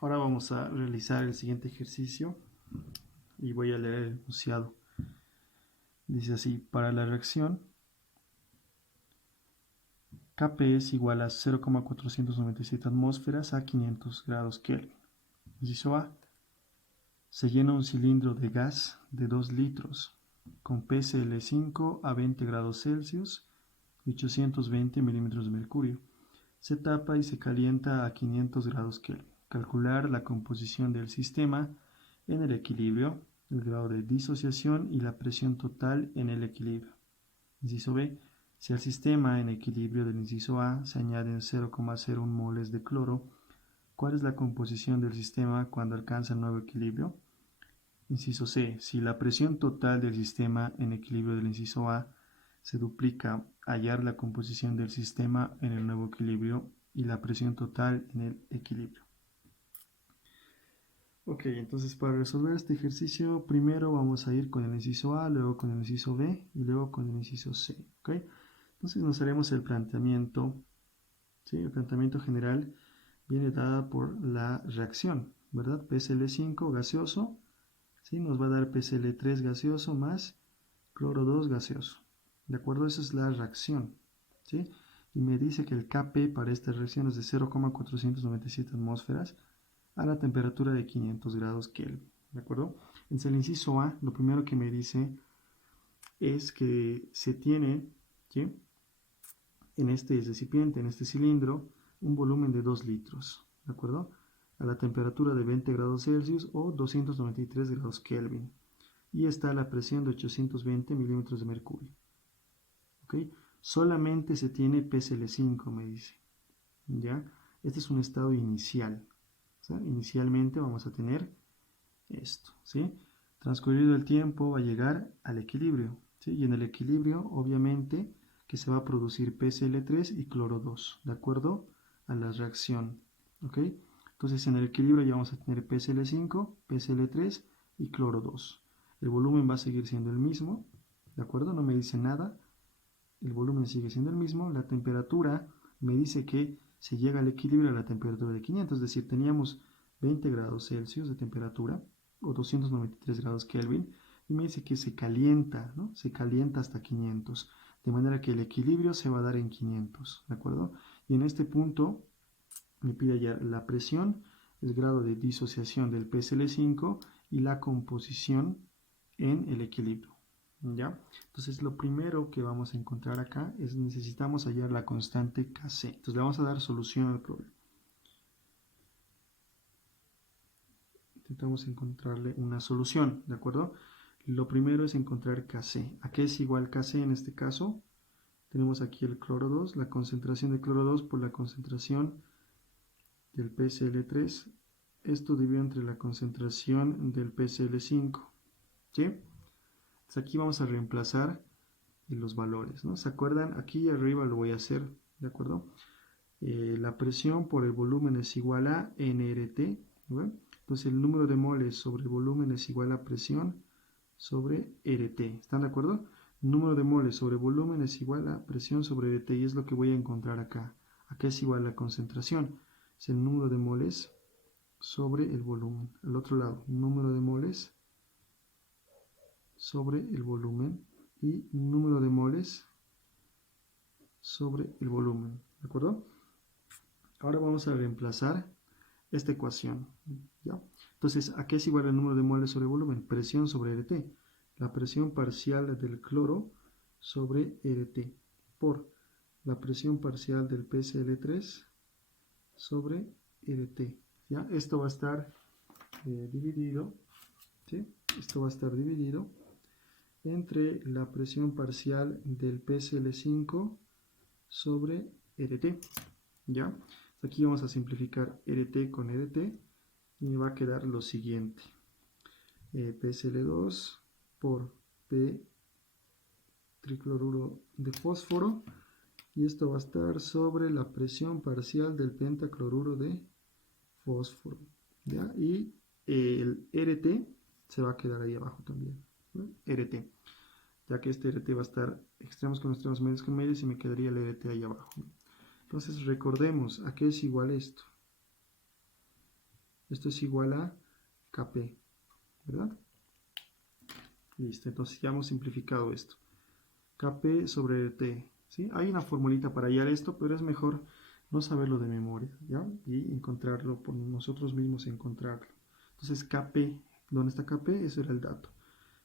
Ahora vamos a realizar el siguiente ejercicio y voy a leer el enunciado. Dice así: para la reacción Kp es igual a 0,497 atmósferas a 500 grados Kelvin. Inciso A. Se llena un cilindro de gas de 2 litros con PCl5 a 20 grados Celsius y 820 milímetros de mercurio. Se tapa y se calienta a 500 grados Kelvin. Calcular la composición del sistema en el equilibrio, el grado de disociación y la presión total en el equilibrio. Inciso B. Si al sistema en equilibrio del inciso A se añaden 0,01 moles de cloro, ¿cuál es la composición del sistema cuando alcanza el nuevo equilibrio? Inciso C. Si la presión total del sistema en equilibrio del inciso A se duplica, hallar la composición del sistema en el nuevo equilibrio y la presión total en el equilibrio. Ok, entonces para resolver este ejercicio, primero vamos a ir con el inciso A, luego con el inciso B y luego con el inciso C. ¿Ok? Entonces nos haremos el planteamiento, ¿sí? El planteamiento general viene dada por la reacción, ¿verdad? PCl5 gaseoso, ¿sí? Nos va a dar PCl3 gaseoso más cloro 2 gaseoso. ¿De acuerdo? Esa es la reacción, ¿sí? Y me dice que el Kp para esta reacción es de 0,497 atmósferas a la temperatura de 500 grados Kelvin, ¿de acuerdo? En el inciso A, lo primero que me dice es que se tiene, ¿sí?, en este recipiente, en este cilindro, un volumen de 2 litros, ¿de acuerdo? A la temperatura de 20 grados Celsius o 293 grados Kelvin. Y está la presión de 820 milímetros de mercurio. ¿Ok? Solamente se tiene PCl5, me dice. ¿Ya? Este es un estado inicial. ¿Sí? Inicialmente vamos a tener esto, ¿sí? Transcurrido el tiempo va a llegar al equilibrio, ¿sí? Y en el equilibrio, obviamente, que se va a producir PCl3 y cloro 2, ¿de acuerdo a la reacción? ¿Ok? Entonces en el equilibrio ya vamos a tener PCl5, PCl3 y cloro 2. El volumen va a seguir siendo el mismo, ¿de acuerdo? No me dice nada. El volumen sigue siendo el mismo. La temperatura me dice que se llega al equilibrio a la temperatura de 500, es decir, teníamos 20 grados Celsius de temperatura o 293 grados Kelvin, y me dice que se calienta, ¿no? Se calienta hasta 500, de manera que el equilibrio se va a dar en 500, ¿de acuerdo? Y en este punto me pide ya la presión, el grado de disociación del PCl5 y la composición en el equilibrio, ¿ya? Entonces lo primero que vamos a encontrar acá es necesitamos hallar la constante Kc. Entonces le vamos a dar solución al problema. Intentamos encontrarle una solución, ¿de acuerdo? Lo primero es encontrar Kc. ¿A qué es igual Kc en este caso? Tenemos aquí el cloro 2, la concentración de cloro 2 por la concentración del PCl3. Esto dividido entre la concentración del PCl5, ¿sí? Entonces aquí vamos a reemplazar los valores, ¿no? ¿Se acuerdan? Aquí arriba lo voy a hacer, ¿de acuerdo? La presión por el volumen es igual a nRT, ¿no? Entonces el número de moles sobre volumen es igual a presión sobre RT. ¿Están de acuerdo? Número de moles sobre volumen es igual a presión sobre RT y es lo que voy a encontrar acá. Acá es igual a la concentración. Es el número de moles sobre el volumen. Al otro lado, número de moles sobre el volumen y número de moles sobre el volumen. ¿De acuerdo? Ahora vamos a reemplazar esta ecuación, ¿ya? Entonces, ¿a qué es igual el número de moles sobre volumen? Presión sobre RT. La presión parcial del cloro sobre RT por la presión parcial del PCl3 sobre RT. ¿Ya? Esto va a estar dividido, ¿sí? Esto va a estar dividido entre la presión parcial del PCl5 sobre RT. ¿Ya? Aquí vamos a simplificar RT con RT y me va a quedar lo siguiente. PCl2 por P tricloruro de fósforo, y esto va a estar sobre la presión parcial del pentacloruro de fósforo, ¿ya? Y el RT se va a quedar ahí abajo también, ¿no? RT, ya que este RT va a estar extremos con extremos, medios con medios, y me quedaría el RT ahí abajo, ¿no? Entonces recordemos a qué es igual esto. Esto es igual a Kp, ¿verdad? Listo, entonces ya hemos simplificado esto. Kp sobre T, ¿sí? Hay una formulita para hallar esto, pero es mejor no saberlo de memoria, ¿ya? Y encontrarlo por nosotros mismos, encontrarlo. Entonces Kp, ¿dónde está Kp? Ese era el dato.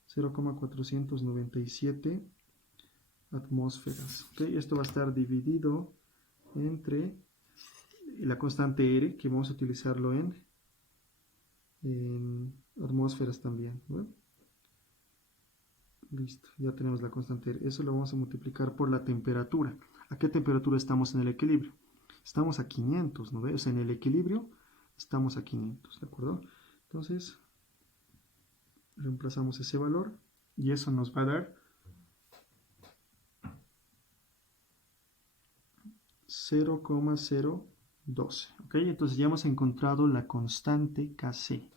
0,497 atmósferas. ¿Okay? Esto va a estar dividido entre la constante R, que vamos a utilizarlo en atmósferas también, ¿no? Listo, ya tenemos la constante R. Eso lo vamos a multiplicar por la temperatura. ¿A qué temperatura estamos en el equilibrio? Estamos a 500, ¿no ves? O sea, en el equilibrio estamos a 500, ¿de acuerdo? Entonces, reemplazamos ese valor y eso nos va a dar 0,012, ¿ok? Entonces ya hemos encontrado la constante Kc,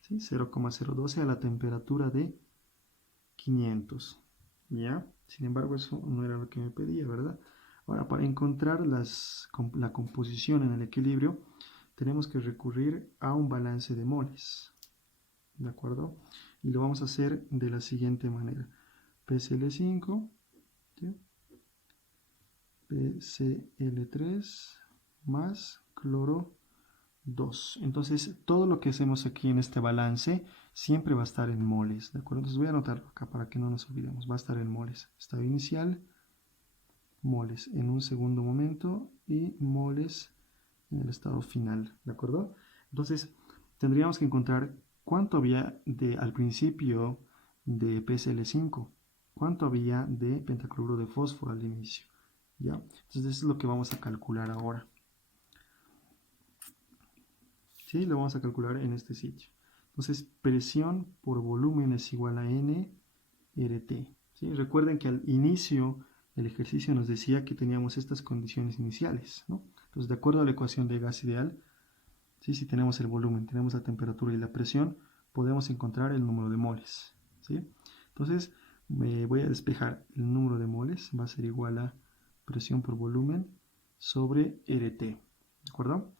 ¿sí? 0,012 a la temperatura de 500, ¿ya? Sin embargo, eso no era lo que me pedía, ¿verdad? Ahora, para encontrar la composición en el equilibrio, tenemos que recurrir a un balance de moles, ¿de acuerdo? Y lo vamos a hacer de la siguiente manera. PCl5, ¿sí? PCl3 más cloro 2. Entonces, todo lo que hacemos aquí en este balance siempre va a estar en moles, ¿de acuerdo? Entonces voy a anotarlo acá para que no nos olvidemos. Va a estar en moles. Estado inicial, moles en un segundo momento y moles en el estado final, ¿de acuerdo? Entonces, tendríamos que encontrar cuánto había al principio de PCl5, cuánto había de pentacloruro de fósforo al inicio, ¿ya? Entonces, eso es lo que vamos a calcular ahora. ¿Sí? Lo vamos a calcular en este sitio. Entonces, presión por volumen es igual a N RT. ¿Sí? Recuerden que al inicio del ejercicio nos decía que teníamos estas condiciones iniciales, ¿no? Entonces, de acuerdo a la ecuación de gas ideal, ¿sí? Si tenemos el volumen, tenemos la temperatura y la presión, podemos encontrar el número de moles, ¿sí? Entonces, me voy a despejar. El número de moles va a ser igual a presión por volumen sobre RT, ¿de acuerdo?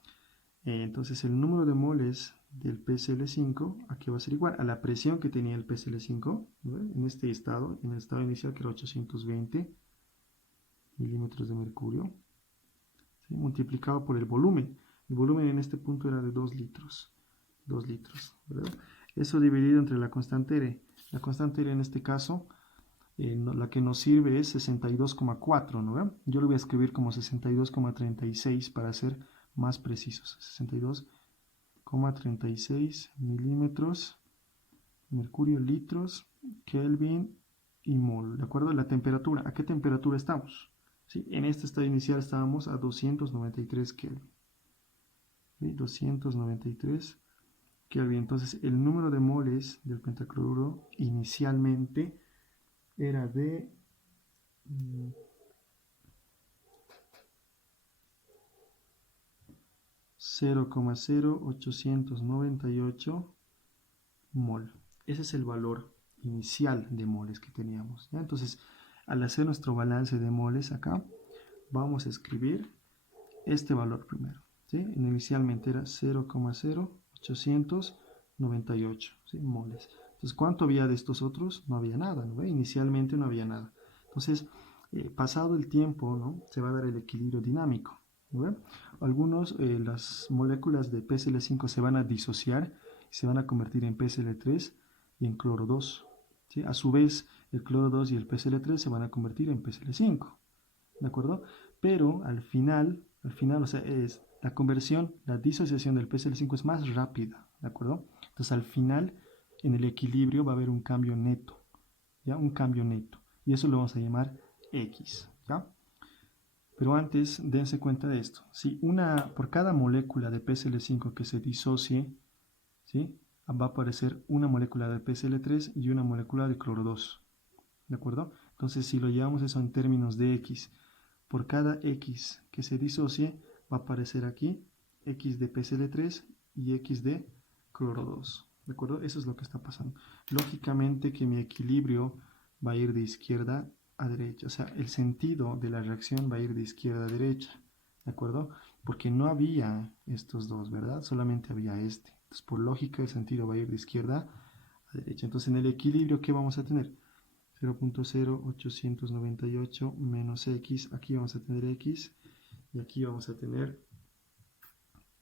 Entonces el número de moles del PCl5 aquí va a ser igual a la presión que tenía el PCl5, ¿no? En este estado, en el estado inicial que era 820 milímetros de mercurio, ¿sí? Multiplicado por el volumen. El volumen en este punto era de 2 litros, 2 litros, ¿verdad? Eso dividido entre la constante R. La constante R en este caso, la que nos sirve es 62,4, ¿no? Yo lo voy a escribir como 62,36 para ser más precisos. 62,36 milímetros, mercurio, litros, Kelvin y mol. ¿De acuerdo? La temperatura. ¿A qué temperatura estamos? ¿Sí? En este estado inicial estábamos a 293 Kelvin. ¿Sí? 293 Kelvin. Entonces, el número de moles del pentacloruro inicialmente era de 0,0898 mol. Ese es el valor inicial de moles que teníamos, ¿ya? Entonces, al hacer nuestro balance de moles acá, vamos a escribir este valor primero, ¿sí? Inicialmente era 0,0898, ¿sí? Moles. Entonces, ¿cuánto había de estos otros? No había nada, ¿no? Inicialmente no había nada. Entonces, pasado el tiempo, ¿no? Se va a dar el equilibrio dinámico, ¿no? Las moléculas de PCl5 se van a disociar y se van a convertir en PCl3 y en cloro 2, ¿sí? A su vez, el cloro 2 y el PCl3 se van a convertir en PCl5, ¿de acuerdo? Pero al final, o sea, es la conversión, la disociación del PCl5 es más rápida, ¿de acuerdo? Entonces al final, en el equilibrio va a haber un cambio neto, ¿ya? Un cambio neto. Y eso lo vamos a llamar X, ¿ya? Pero antes, dense cuenta de esto. Si por cada molécula de PCl5 que se disocie, ¿sí? Va a aparecer una molécula de PCl3 y una molécula de cloro 2, ¿de acuerdo? Entonces, si lo llevamos eso en términos de X, por cada X que se disocie, va a aparecer aquí X de PCl3 y X de cloro 2, ¿de acuerdo? Eso es lo que está pasando. Lógicamente que mi equilibrio va a ir de izquierda a derecha, o sea, el sentido de la reacción va a ir de izquierda a derecha, ¿de acuerdo? Porque no había estos dos, ¿verdad? Solamente había este. Entonces, por lógica, el sentido va a ir de izquierda a derecha. Entonces, en el equilibrio, ¿qué vamos a tener? 0.0898 menos x, aquí vamos a tener x, y aquí vamos a tener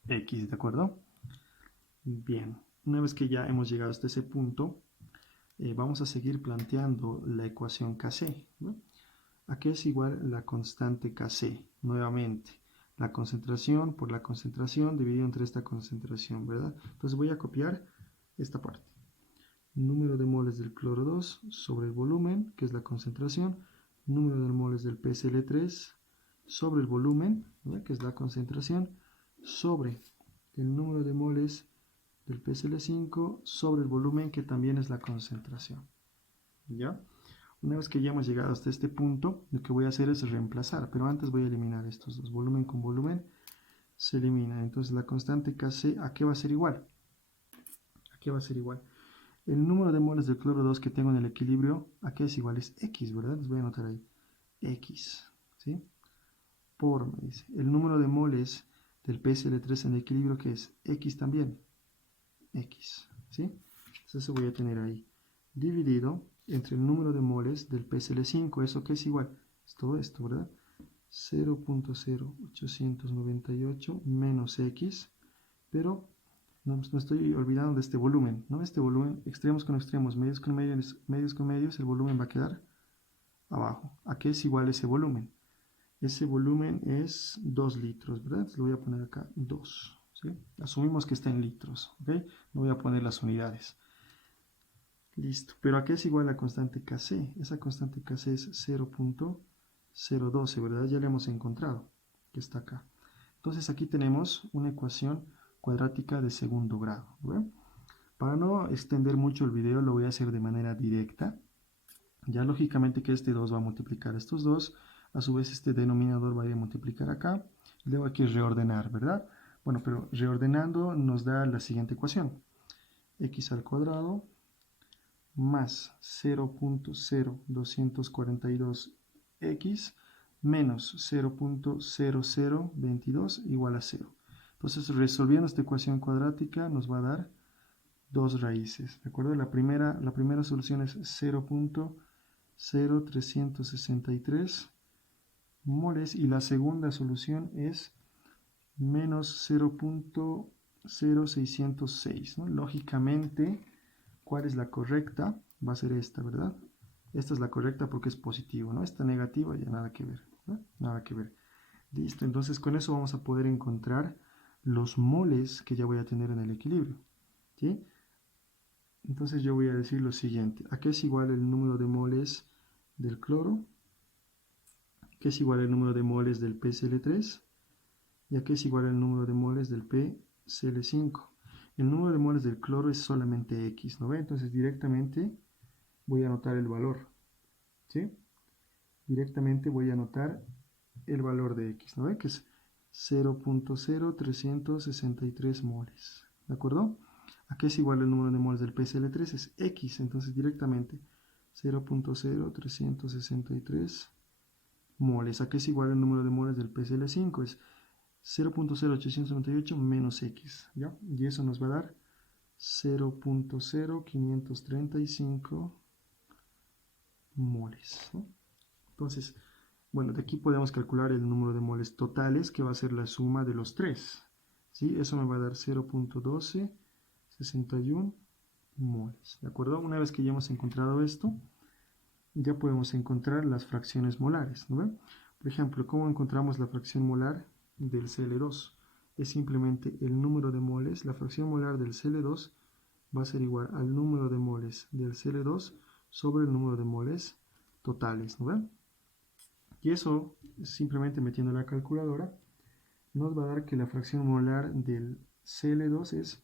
x, ¿de acuerdo? Bien, una vez que ya hemos llegado hasta ese punto, vamos a seguir planteando la ecuación Kc, ¿no? ¿A qué es igual la constante Kc? Nuevamente, la concentración por la concentración dividido entre esta concentración, ¿verdad? Entonces voy a copiar esta parte. Número de moles del cloro 2 sobre el volumen, que es la concentración, número de moles del PCl3 sobre el volumen, ¿verdad? Que es la concentración, sobre el número de moles del PCl5 sobre el volumen, que también es la concentración. ¿Ya? Una vez que ya hemos llegado hasta este punto, lo que voy a hacer es reemplazar, pero antes voy a eliminar estos dos. Volumen con volumen se elimina. Entonces la constante Kc, ¿a qué va a ser igual? ¿A qué va a ser igual? El número de moles del cloro 2 que tengo en el equilibrio, ¿a qué es igual? Es X, ¿verdad? Les voy a anotar ahí. X, ¿sí? Por, me dice. El número de moles del PCl3 en el equilibrio, ¿qué es? X también. X, ¿sí? Entonces eso voy a tener ahí. Dividido entre el número de moles del PCl5, ¿eso qué es igual? Es todo esto, ¿verdad? 0.0898 menos X, pero no estoy olvidando de este volumen, ¿no? Este volumen, extremos con extremos, medios con medios, el volumen va a quedar abajo. ¿A qué es igual ese volumen? Ese volumen es 2 litros, ¿verdad? Entonces lo voy a poner acá 2, ¿sí? Asumimos que está en litros, ¿ok? No voy a poner las unidades. Listo. ¿Pero a qué es igual la constante Kc? Esa constante Kc es 0.012, ¿verdad? Ya la hemos encontrado, que está acá. Entonces aquí tenemos una ecuación cuadrática de segundo grado, ¿verdad? Para no extender mucho el video, lo voy a hacer de manera directa. Ya lógicamente que este 2 va a multiplicar estos dos, a su vez este denominador va a ir a multiplicar acá, y luego aquí reordenar, ¿verdad? Bueno, pero reordenando nos da la siguiente ecuación. X al cuadrado más 0.0242x menos 0.0022 igual a 0. Entonces, resolviendo esta ecuación cuadrática nos va a dar dos raíces, ¿de acuerdo? La primera solución es 0.0363 moles y la segunda solución es menos 0.0606, ¿no? Lógicamente, ¿cuál es la correcta? Va a ser esta, ¿verdad? Esta es la correcta porque es positivo, ¿no? Esta negativa ya nada que ver, ¿no? Nada que ver. Listo, entonces con eso vamos a poder encontrar los moles que ya voy a tener en el equilibrio, ¿sí? Entonces yo voy a decir lo siguiente. ¿A qué es igual el número de moles del cloro? ¿Qué es igual el número de moles del PCl3? ¿Y a qué es igual el número de moles del PCl5? El número de moles del cloro es solamente X, ¿no ve? Entonces directamente voy a anotar el valor, ¿sí? Directamente voy a anotar el valor de X, ¿no ve? Que es 0.0363 moles, ¿de acuerdo? ¿A qué es igual el número de moles del PCl3? Es X, entonces directamente 0.0363 moles. ¿A qué es igual el número de moles del PCl5? Es 0.0898 menos X, ¿ya? Y eso nos va a dar 0.0535 moles, ¿no? Entonces, bueno, de aquí podemos calcular el número de moles totales, que va a ser la suma de los tres, ¿sí? Eso me va a dar 0.1261 moles, ¿de acuerdo? Una vez que ya hemos encontrado esto, ya podemos encontrar las fracciones molares, ¿no ven? Por ejemplo, ¿cómo encontramos la fracción molar del Cl2? Es simplemente el número de moles, la fracción molar del Cl2 va a ser igual al número de moles del Cl2 sobre el número de moles totales, ¿no ven? Y eso, simplemente metiendo la calculadora, nos va a dar que la fracción molar del Cl2 es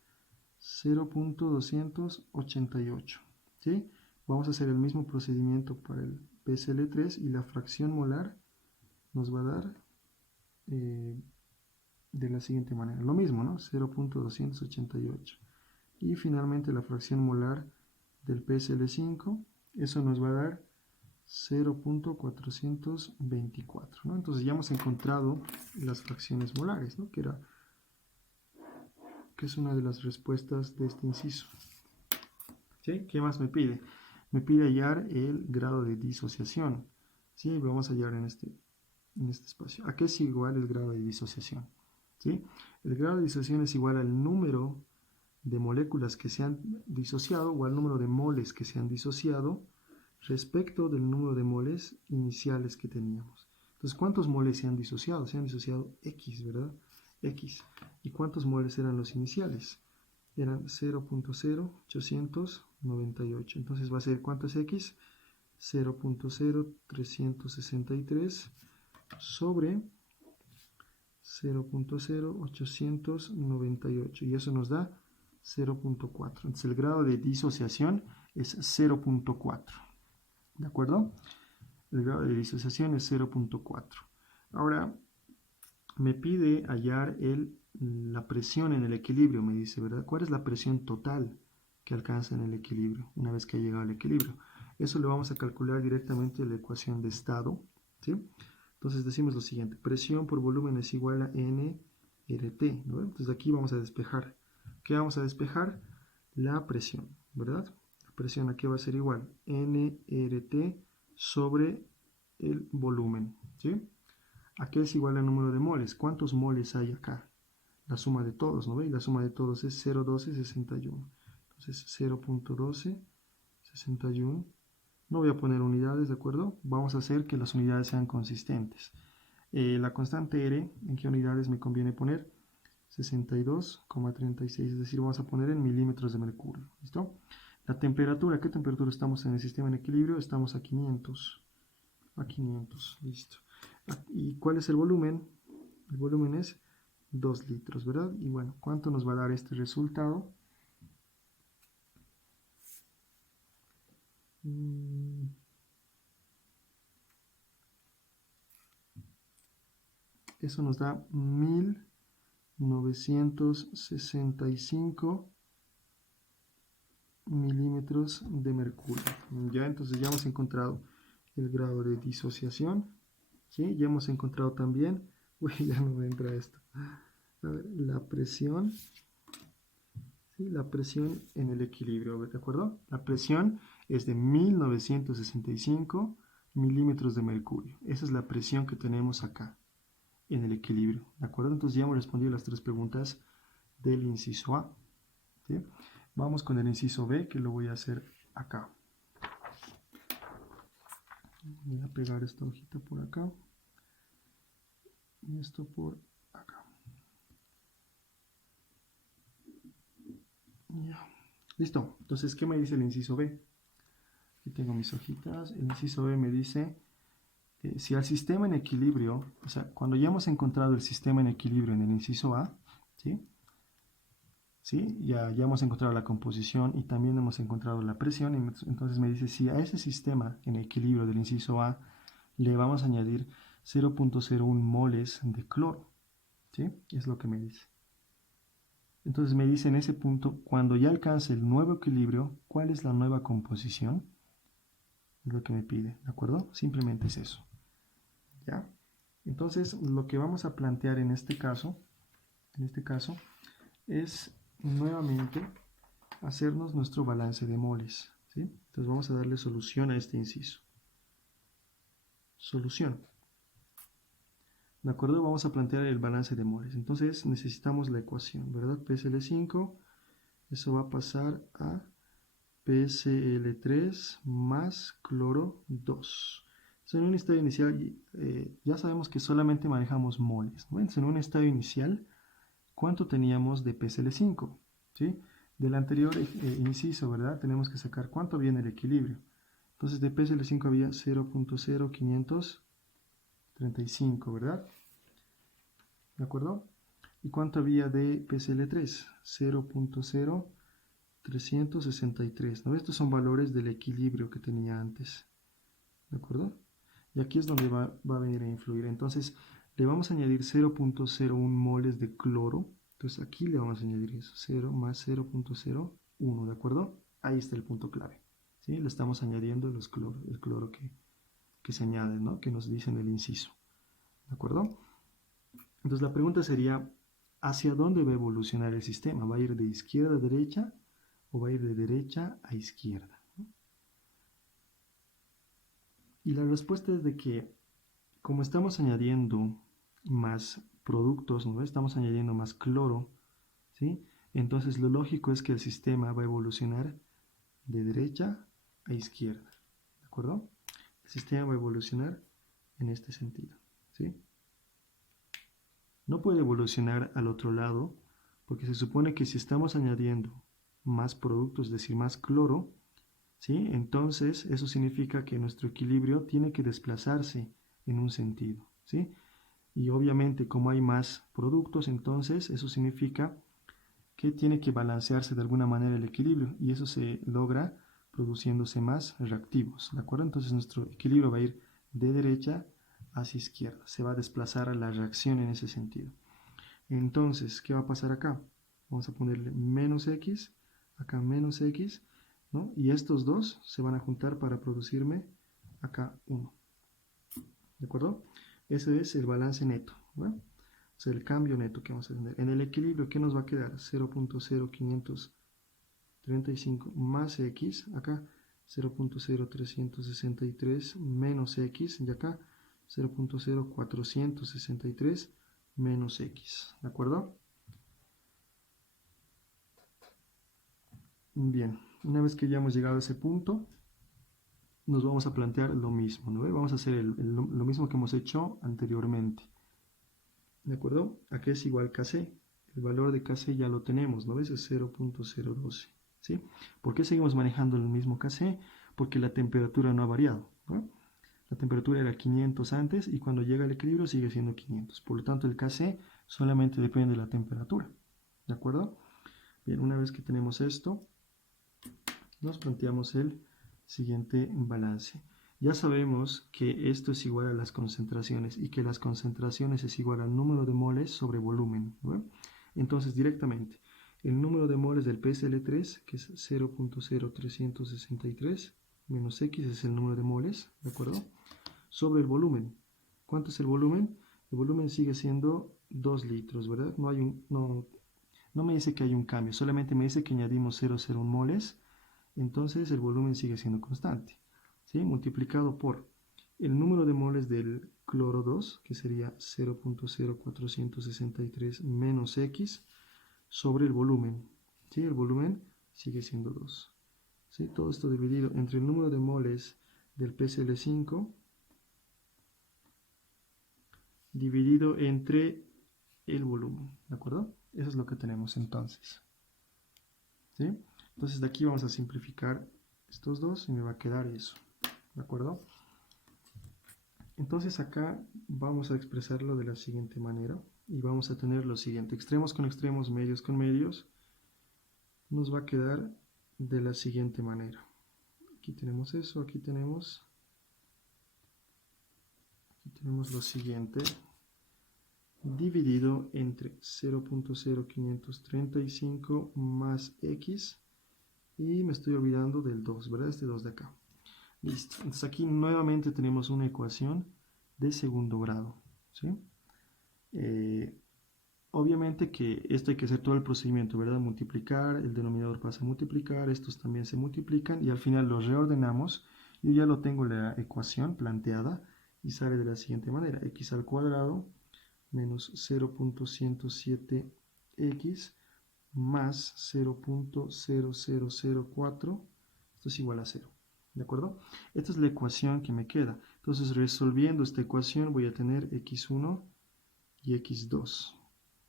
0.288, ¿sí? Vamos a hacer el mismo procedimiento para el PCl3 y la fracción molar nos va a dar de la siguiente manera, lo mismo, ¿no? 0.288. Y finalmente la fracción molar del PCl5, eso nos va a dar 0.424, ¿no? Entonces ya hemos encontrado las fracciones molares, ¿no? Que es una de las respuestas de este inciso. ¿Sí? ¿Qué más me pide? Me pide hallar el grado de disociación. ¿Sí? Vamos a hallar en este espacio. ¿A qué es igual el grado de disociación? ¿Sí? El grado de disociación es igual al número de moléculas que se han disociado o al número de moles que se han disociado respecto del número de moles iniciales que teníamos. Entonces, ¿cuántos moles se han disociado? Se han disociado X, ¿verdad? X. ¿Y cuántos moles eran los iniciales? Eran 0.0898. Entonces va a ser, ¿cuánto es X? 0.0363 sobre 0.0898. Y eso nos da 0.4. Entonces el grado de disociación es 0.4. ¿De acuerdo? El grado de disociación es 0.4. Ahora me pide hallar la presión en el equilibrio, me dice, ¿verdad? ¿Cuál es la presión total que alcanza en el equilibrio una vez que ha llegado al equilibrio? Eso lo vamos a calcular directamente en la ecuación de estado, ¿sí? Entonces decimos lo siguiente, presión por volumen es igual a nRT, ¿no? Entonces aquí vamos a despejar. ¿Qué vamos a despejar? La presión, ¿verdad? La presión aquí va a ser igual nRT sobre el volumen, ¿sí? Aquí es igual al número de moles. ¿Cuántos moles hay acá? La suma de todos, ¿no ve? Y la suma de todos es 0.1261. Entonces 0.1261. No voy a poner unidades, ¿de acuerdo? Vamos a hacer que las unidades sean consistentes. La constante R, ¿en qué unidades me conviene poner? 62,36, es decir, vamos a poner en milímetros de mercurio. ¿Listo? La temperatura, ¿qué temperatura estamos en el sistema en equilibrio? Estamos a 500. A 500, listo. ¿Y cuál es el volumen? El volumen es 2 litros, ¿verdad? Y bueno, ¿cuánto nos va a dar este resultado? Eso nos da 1965 milímetros de mercurio. Ya, entonces ya hemos encontrado el grado de disociación, ¿sí? Ya hemos encontrado también, uy, ya no me entra esto, a ver, la presión, ¿sí? La presión en el equilibrio, ¿de acuerdo? La presión es de 1965 milímetros de mercurio. Esa es la presión que tenemos acá en el equilibrio, ¿de acuerdo? Entonces ya hemos respondido las tres preguntas del inciso A, ¿sí? Vamos con el inciso B, que lo voy a hacer acá. Voy a pegar esta hojita por acá y esto por acá. Ya. Listo. Entonces, ¿qué me dice el inciso B? Aquí tengo mis hojitas. El inciso B me dice, si al sistema en equilibrio, o sea, cuando ya hemos encontrado el sistema en equilibrio en el inciso A, ¿sí? ¿Sí? Ya hemos encontrado la composición y también hemos encontrado la presión. Entonces me dice, si a ese sistema en equilibrio del inciso A le vamos a añadir 0.01 moles de cloro, ¿sí? Es lo que me dice. Entonces me dice en ese punto, cuando ya alcance el nuevo equilibrio, ¿cuál es la nueva composición? Es lo que me pide, ¿de acuerdo? Simplemente es eso, ¿ya? Entonces lo que vamos a plantear en este caso es nuevamente hacernos nuestro balance de moles, ¿sí? Entonces vamos a darle solución a este inciso. Solución. ¿De acuerdo? Vamos a plantear el balance de moles. Entonces necesitamos la ecuación, ¿verdad? PSL5, eso va a pasar a PSL3 más cloro 2. Entonces, en un estadio inicial ya sabemos que solamente manejamos moles, ¿no? Entonces, en un estadio inicial, ¿cuánto teníamos de PSL5? ¿Sí? Del anterior inciso, ¿verdad? Tenemos que sacar cuánto había en el equilibrio. Entonces de PSL5 había 0.0535, ¿verdad? ¿De acuerdo? ¿Y cuánto había de PSL3? 0.0363, ¿no? Estos son valores del equilibrio que tenía antes. ¿De acuerdo? Y aquí es donde va a venir a influir. Entonces le vamos a añadir 0.01 moles de cloro. Entonces aquí le vamos a añadir eso, 0 más 0.01, ¿de acuerdo? Ahí está el punto clave, ¿sí? Le estamos añadiendo el cloro que se añaden, ¿no? Que nos dicen el inciso. ¿De acuerdo? Entonces la pregunta sería, ¿hacia dónde va a evolucionar el sistema? ¿Va a ir de izquierda a derecha o va a ir de derecha a izquierda? Y la respuesta es de que como estamos añadiendo más productos, ¿no? Estamos añadiendo más cloro, ¿sí? Entonces lo lógico es que el sistema va a evolucionar de derecha a izquierda, ¿de acuerdo? El sistema va a evolucionar en este sentido, ¿sí? No puede evolucionar al otro lado porque se supone que si estamos añadiendo más productos, es decir, más cloro, ¿sí? Entonces eso significa que nuestro equilibrio tiene que desplazarse en un sentido, ¿sí? Y obviamente como hay más productos, entonces eso significa que tiene que balancearse de alguna manera el equilibrio y eso se logra produciéndose más reactivos, ¿de acuerdo? Entonces nuestro equilibrio va a ir de derecha hacia izquierda, se va a desplazar a la reacción en ese sentido. Entonces, ¿qué va a pasar acá? Vamos a ponerle menos x, acá menos x, ¿no? Y estos dos se van a juntar para producirme acá 1, ¿de acuerdo? Ese es el balance neto, ¿no? O sea, el cambio neto que vamos a tener. En el equilibrio, ¿qué nos va a quedar? 0.0535 más x, acá 0.0363 menos x, y acá 0.0463 menos x, ¿de acuerdo? Bien, una vez que ya hemos llegado a ese punto, nos vamos a plantear lo mismo, ¿no? Vamos a hacer lo mismo que hemos hecho anteriormente, ¿de acuerdo? Aquí es igual KC, el valor de KC ya lo tenemos, ¿no ves? Es 0.012, ¿sí? ¿Por qué seguimos manejando el mismo KC? Porque la temperatura no ha variado, ¿no? La temperatura era 500 antes y cuando llega al equilibrio sigue siendo 500. Por lo tanto, el KC solamente depende de la temperatura, ¿de acuerdo? Bien, una vez que tenemos esto, nos planteamos el siguiente balance. Ya sabemos que esto es igual a las concentraciones y que las concentraciones es igual al número de moles sobre volumen, ¿no? Entonces, directamente, el número de moles del PSL3, que es 0.0363, menos X es el número de moles, ¿de acuerdo? Sobre el volumen. ¿Cuánto es el volumen? El volumen sigue siendo 2 litros, ¿verdad? No me dice que hay un cambio, solamente me dice que añadimos 0,01 moles. Entonces el volumen sigue siendo constante, ¿sí? Multiplicado por el número de moles del cloro 2, que sería 0.0463 menos X, sobre el volumen, ¿sí? El volumen sigue siendo 2, ¿sí? Todo esto dividido entre el número de moles del PCl5 dividido entre el volumen, ¿de acuerdo? Eso es lo que tenemos entonces, ¿sí? Entonces de aquí vamos a simplificar estos dos y me va a quedar eso, ¿de acuerdo? Entonces acá vamos a expresarlo de la siguiente manera y vamos a tener lo siguiente, extremos con extremos, medios con medios, nos va a quedar de la siguiente manera. Aquí tenemos eso, aquí tenemos lo siguiente, dividido entre 0.0535 más x, y me estoy olvidando del 2, ¿verdad? Este 2 de acá. Listo. Entonces aquí nuevamente tenemos una ecuación de segundo grado, ¿sí? Obviamente que esto hay que hacer todo el procedimiento, ¿verdad? Multiplicar, el denominador pasa a multiplicar, estos también se multiplican y al final los reordenamos. Yo ya lo tengo la ecuación planteada y sale de la siguiente manera. X al cuadrado menos 0.107x más 0.0004, esto es igual a 0, ¿de acuerdo? Esta es la ecuación que me queda. Entonces, resolviendo esta ecuación voy a tener x1 y x2.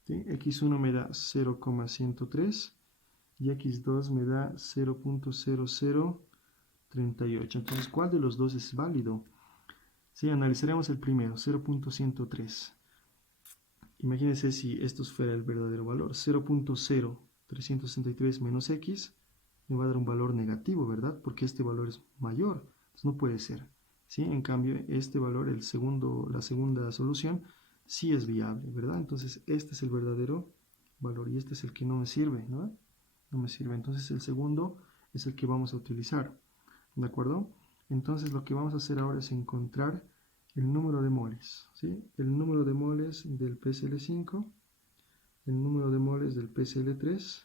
¿Sí? X1 me da 0,103 y x2 me da 0.0038. Entonces, ¿cuál de los dos es válido? Sí, analizaremos el primero, 0.103. Imagínense si esto fuera el verdadero valor. 0.0363 menos x me va a dar un valor negativo, ¿verdad? Porque este valor es mayor. Entonces no puede ser. ¿Sí? En cambio, este valor, la segunda solución, sí es viable, ¿verdad? Entonces este es el verdadero valor y este es el que no me sirve, ¿no? No me sirve. Entonces el segundo es el que vamos a utilizar, ¿de acuerdo? Entonces lo que vamos a hacer ahora es encontrar el número de moles, ¿sí? El número de moles del PCl5, el número de moles del PCl3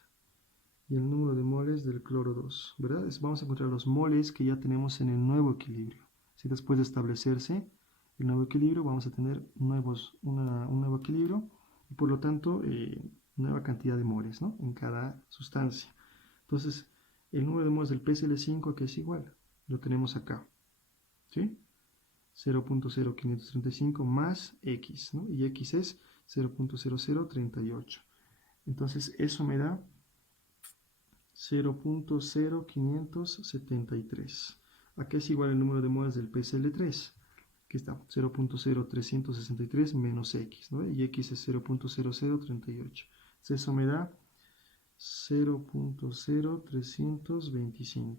y el número de moles del cloro 2, ¿verdad? Vamos a encontrar los moles que ya tenemos en el nuevo equilibrio. Si después de establecerse el nuevo equilibrio, vamos a tener un nuevo equilibrio y por lo tanto nueva cantidad de moles, ¿no? En cada sustancia. Entonces, el número de moles del PCl5 que es igual, lo tenemos acá, ¿sí? 0.0535 más X, ¿no? Y X es 0.0038. Entonces, eso me da 0.0573. Acá es igual el número de moles del PCl3, que está 0.0363 menos X, ¿no? Y X es 0.0038. Entonces, eso me da 0.0325,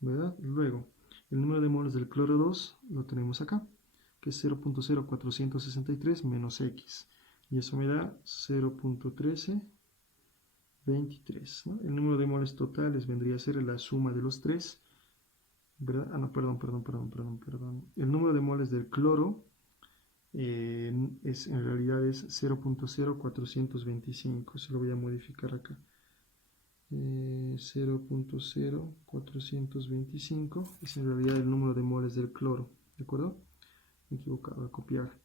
¿verdad? Luego, el número de moles del cloro 2 lo tenemos acá, que es 0.0463 menos X. Y eso me da 0.1323, ¿no? El número de moles totales vendría a ser la suma de los tres, ¿verdad? Ah, no, perdón. El número de moles del cloro en realidad es 0.0425. Se lo voy a modificar acá. 0.0425 es en realidad el número de moles del cloro, ¿de acuerdo? Me he equivocado al copiar.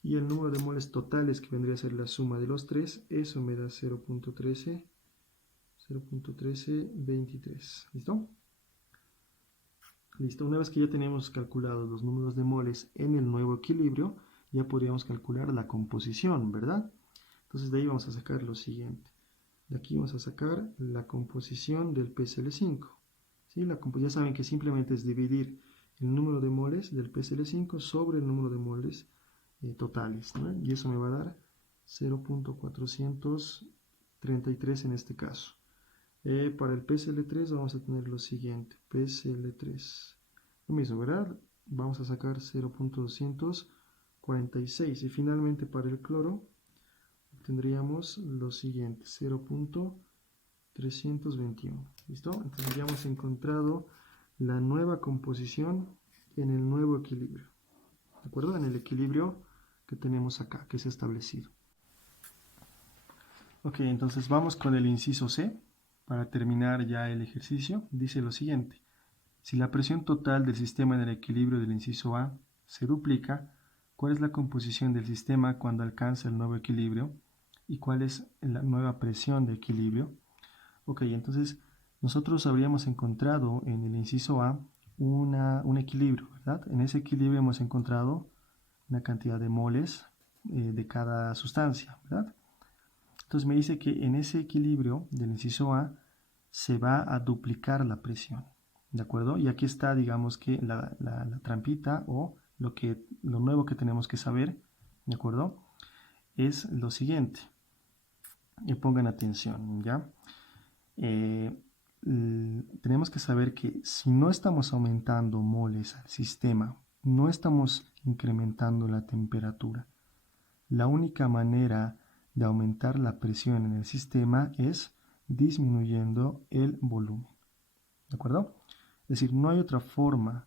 Y el número de moles totales, que vendría a ser la suma de los tres, eso me da 0.1323. ¿Listo? Listo. Una vez que ya tenemos calculados los números de moles en el nuevo equilibrio, ya podríamos calcular la composición, ¿verdad? Entonces de ahí vamos a sacar lo siguiente. De aquí vamos a sacar la composición del PCl5. ¿Sí? Ya saben que simplemente es dividir el número de moles del PCl5 sobre el número de moles totales, ¿no? Y eso me va a dar 0.433 en este caso. Para el PCl3 vamos a tener lo siguiente. PCl3. Lo mismo, ¿verdad? Vamos a sacar 0.246. Y finalmente para el cloro tendríamos lo siguiente, 0.321. ¿Listo? Entonces ya hemos encontrado la nueva composición en el nuevo equilibrio. ¿De acuerdo? En el equilibrio que tenemos acá, que se ha establecido. Ok, entonces vamos con el inciso C. Para terminar ya el ejercicio, dice lo siguiente. Si la presión total del sistema en el equilibrio del inciso A se duplica, ¿cuál es la composición del sistema cuando alcanza el nuevo equilibrio? ¿Y cuál es la nueva presión de equilibrio? Ok, entonces nosotros habríamos encontrado en el inciso A un equilibrio, ¿verdad? En ese equilibrio hemos encontrado una cantidad de moles de cada sustancia, ¿verdad? Entonces me dice que en ese equilibrio del inciso A se va a duplicar la presión, ¿de acuerdo? Y aquí está, digamos que la trampita o lo nuevo que tenemos que saber, ¿de acuerdo? Es lo siguiente. Y pongan atención, ¿ya? Tenemos que saber que si no estamos aumentando moles al sistema, no estamos incrementando la temperatura, la única manera de aumentar la presión en el sistema es disminuyendo el volumen. ¿De acuerdo? Es decir, no hay otra forma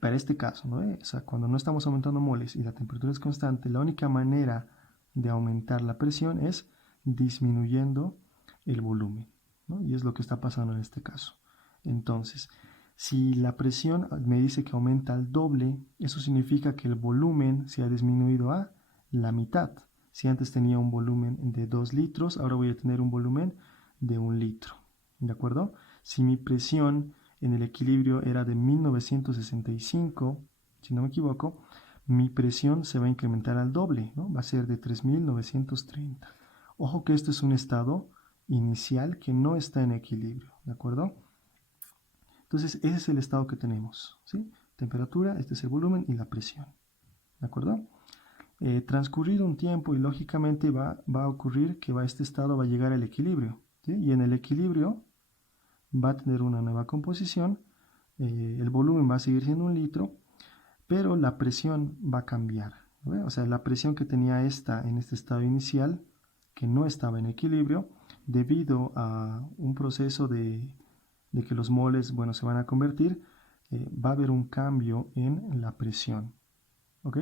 para este caso, ¿no? O sea, cuando no estamos aumentando moles y la temperatura es constante, la única manera de aumentar la presión es disminuyendo el volumen, ¿no? Y es lo que está pasando en este caso. Entonces, si la presión me dice que aumenta al doble, eso significa que el volumen se ha disminuido a la mitad. Si antes tenía un volumen de 2 litros, ahora voy a tener un volumen de 1 litro. ¿De acuerdo? Si mi presión en el equilibrio era de 1965, si no me equivoco, mi presión se va a incrementar al doble, ¿no? Va a ser de 3930. Ojo que esto es un estado inicial que no está en equilibrio, ¿de acuerdo? Entonces, ese es el estado que tenemos, ¿sí? Temperatura, este es el volumen y la presión, ¿de acuerdo? Transcurrido un tiempo y lógicamente va a ocurrir que este estado va a llegar al equilibrio, ¿sí? Y en el equilibrio va a tener una nueva composición, el volumen va a seguir siendo 1 litro, pero la presión va a cambiar, ¿no? O sea, la presión que tenía en este estado inicial, que no estaba en equilibrio, debido a un proceso de que los moles, bueno, se van a convertir, va a haber un cambio en la presión. ¿Ok?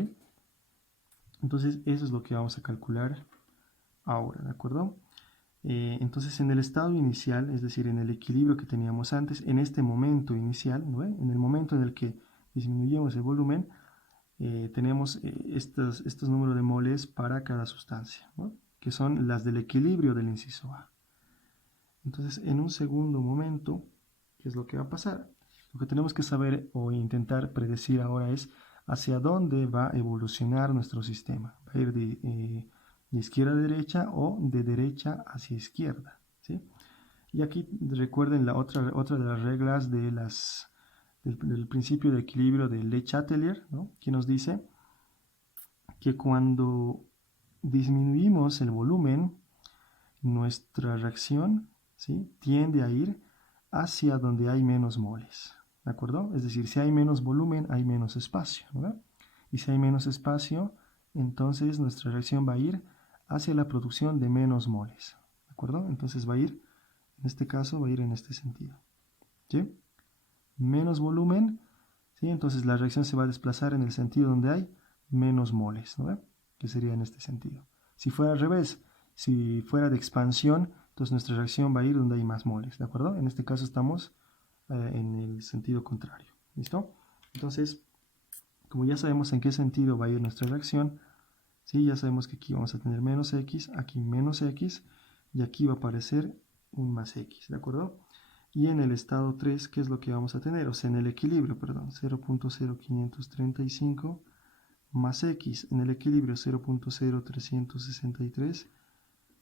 Entonces eso es lo que vamos a calcular ahora, ¿de acuerdo? Entonces en el estado inicial, es decir, en el equilibrio que teníamos antes, en este momento inicial, ¿no? En el momento en el que disminuyemos el volumen, tenemos estos números de moles para cada sustancia, ¿no? Que son las del equilibrio del inciso A. Entonces en un segundo momento, ¿qué es lo que va a pasar? Lo que tenemos que saber o intentar predecir ahora es hacia dónde va a evolucionar nuestro sistema. Va a ir de izquierda a derecha o de derecha hacia izquierda, ¿sí? Y aquí recuerden la otra de las reglas del principio de equilibrio de Le Chatelier, ¿no? Que nos dice que cuando disminuimos el volumen, nuestra reacción, ¿sí?, tiende a ir hacia donde hay menos moles, ¿de acuerdo? Es decir, si hay menos volumen, hay menos espacio, ¿verdad? Y si hay menos espacio, entonces nuestra reacción va a ir hacia la producción de menos moles, ¿de acuerdo? Entonces va a ir, en este caso, va a ir en este sentido, ¿sí? Menos volumen, ¿sí? Entonces la reacción se va a desplazar en el sentido donde hay menos moles, ¿no? Que sería en este sentido. Si fuera al revés, si fuera de expansión, entonces nuestra reacción va a ir donde hay más moles, ¿de acuerdo? En este caso estamos en el sentido contrario, ¿listo? Entonces, como ya sabemos en qué sentido va a ir nuestra reacción, ¿sí? Ya sabemos que aquí vamos a tener menos x, aquí menos x, y aquí va a aparecer un más x, ¿de acuerdo? Y en el estado 3, ¿qué es lo que vamos a tener? O sea, en el equilibrio, perdón, 0.0535 más x. En el equilibrio 0.0363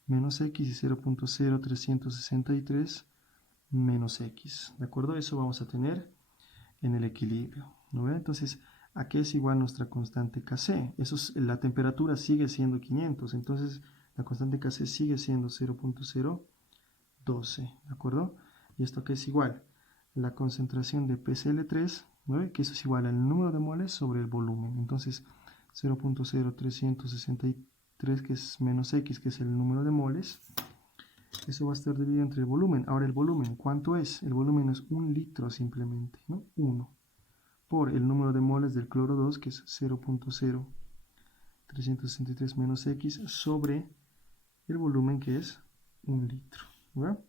menos x y 0.0363 menos x. ¿De acuerdo? Eso vamos a tener en el equilibrio, ¿no ve? Entonces, ¿a qué es igual nuestra constante Kc? La temperatura sigue siendo 500, entonces la constante Kc sigue siendo 0.012, ¿de acuerdo? ¿Y esto qué es igual? La concentración de PCl3, ¿no? Que eso es igual al número de moles sobre el volumen. Entonces, 0.0363, que es menos x, que es el número de moles, eso va a estar dividido entre el volumen. Ahora el volumen, ¿cuánto es? El volumen es 1 litro simplemente, ¿no? 1. Por el número de moles del cloro 2, que es 0.0363 menos x, sobre el volumen, que es 1 litro, ¿verdad?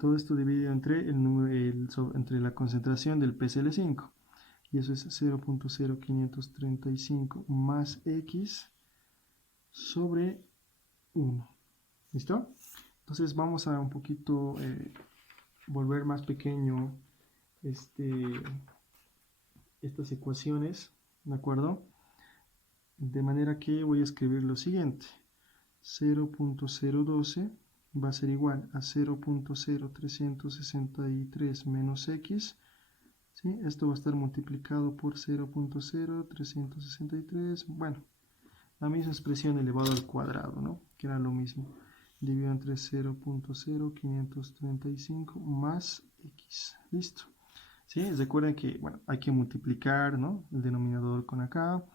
Todo esto dividido entre, entre la concentración del PCl5. Y eso es 0.0535 más x sobre 1. ¿Listo? Entonces vamos a un poquito volver más pequeño estas ecuaciones, ¿de acuerdo? De manera que voy a escribir lo siguiente. 0.012 va a ser igual a 0.0363 menos x, ¿sí? Esto va a estar multiplicado por 0.0363, bueno, la misma expresión elevado al cuadrado, ¿no? Que era lo mismo, dividido entre 0.0535 más x, listo. ¿Sí? Recuerden que, bueno, hay que multiplicar, ¿no?, el denominador con acá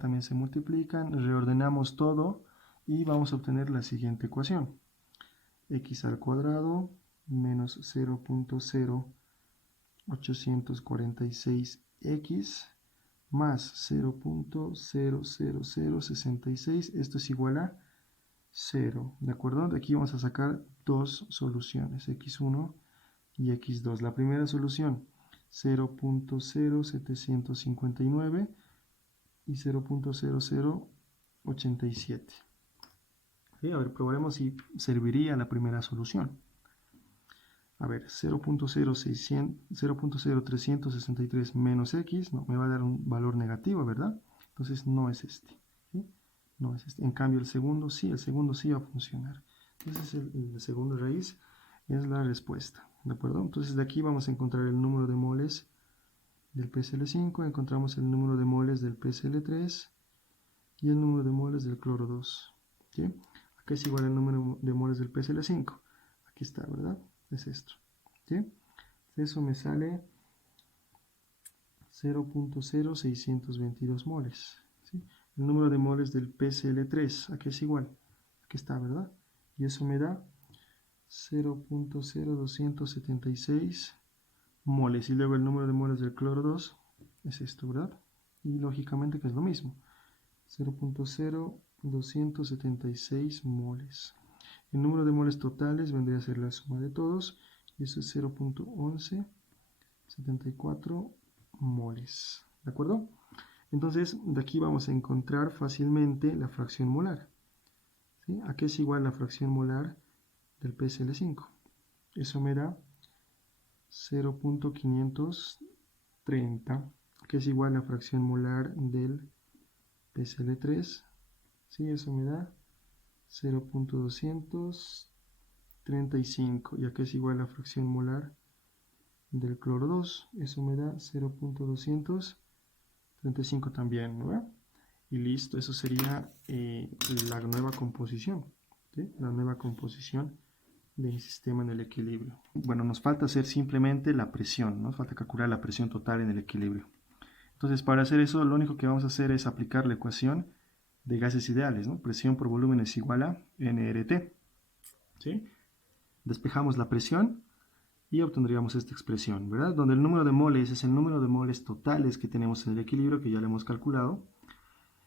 también se multiplican, reordenamos todo y vamos a obtener la siguiente ecuación. X al cuadrado menos 0.0846x más 0.00066, esto es igual a 0, ¿de acuerdo? De aquí vamos a sacar dos soluciones, x1 y x2. La primera solución, 0.0759 y 0.0087. ¿Sí? A ver, probaremos si serviría la primera solución. A ver, 0.0363 menos x, no, me va a dar un valor negativo, ¿verdad? Entonces no es este, ¿sí? No es este. En cambio el segundo sí va a funcionar. Entonces la segunda raíz es la respuesta, ¿de acuerdo? Entonces de aquí vamos a encontrar el número de moles del PCl5, encontramos el número de moles del PCl3 y el número de moles del cloro 2. ¿Sí? Acá es igual al número de moles del PCl5. Aquí está, ¿verdad? Es esto. ¿Sí? Eso me sale 0.0622 moles. ¿Sí? El número de moles del PCl3, aquí es igual. Aquí está, ¿verdad? Y eso me da 0.0276 moles. Y luego el número de moles del cloro 2 es esto, ¿verdad? Y lógicamente que es lo mismo. 0.0276 moles. El número de moles totales vendría a ser la suma de todos. Y eso es 0.1174 moles. ¿De acuerdo? Entonces, de aquí vamos a encontrar fácilmente la fracción molar. ¿Sí? ¿A qué es igual la fracción molar del PSL5? Eso me da 0.530, que es igual a la fracción molar del PSL3. ¿Sí? Eso me da 0.235, ya que es igual a la fracción molar del cloro 2. Eso me da 0.235 también, ¿no? Y listo, eso sería la nueva composición, ¿sí? La nueva composición del sistema en el equilibrio. Bueno, nos falta hacer simplemente la presión, nos falta calcular la presión total en el equilibrio. Entonces, para hacer eso, lo único que vamos a hacer es aplicar la ecuación de gases ideales, ¿no? Presión por volumen es igual a nRT. ¿Sí? Despejamos la presión y obtendríamos esta expresión, ¿verdad? Donde el número de moles es el número de moles totales que tenemos en el equilibrio, que ya lo hemos calculado.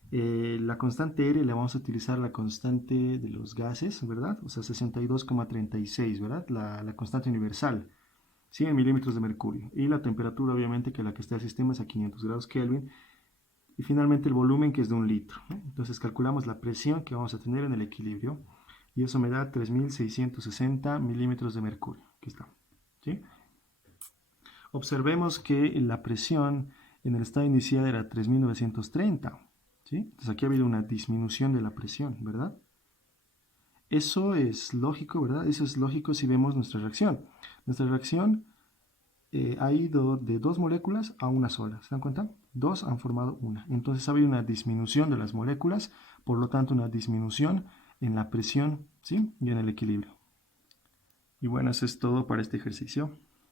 La constante R le vamos a utilizar la constante de los gases, ¿verdad? O sea, 62,36, ¿verdad? La constante universal, 100 milímetros de mercurio. Y la temperatura, obviamente, que la que está el sistema es a 500 grados Kelvin. Y finalmente el volumen, que es de 1 litro, ¿no? Entonces calculamos la presión que vamos a tener en el equilibrio. Y eso me da 3660 milímetros de mercurio. Aquí está, ¿sí? Observemos que la presión en el estado inicial era 3930. ¿Sí? Entonces aquí ha habido una disminución de la presión, ¿verdad? Eso es lógico, ¿verdad? Eso es lógico si vemos nuestra reacción. Nuestra reacción ha ido de 2 moléculas a una sola. ¿Se dan cuenta? 2 han formado una. Entonces ha habido una disminución de las moléculas, por lo tanto una disminución en la presión, ¿sí? Y en el equilibrio. Y bueno, eso es todo para este ejercicio.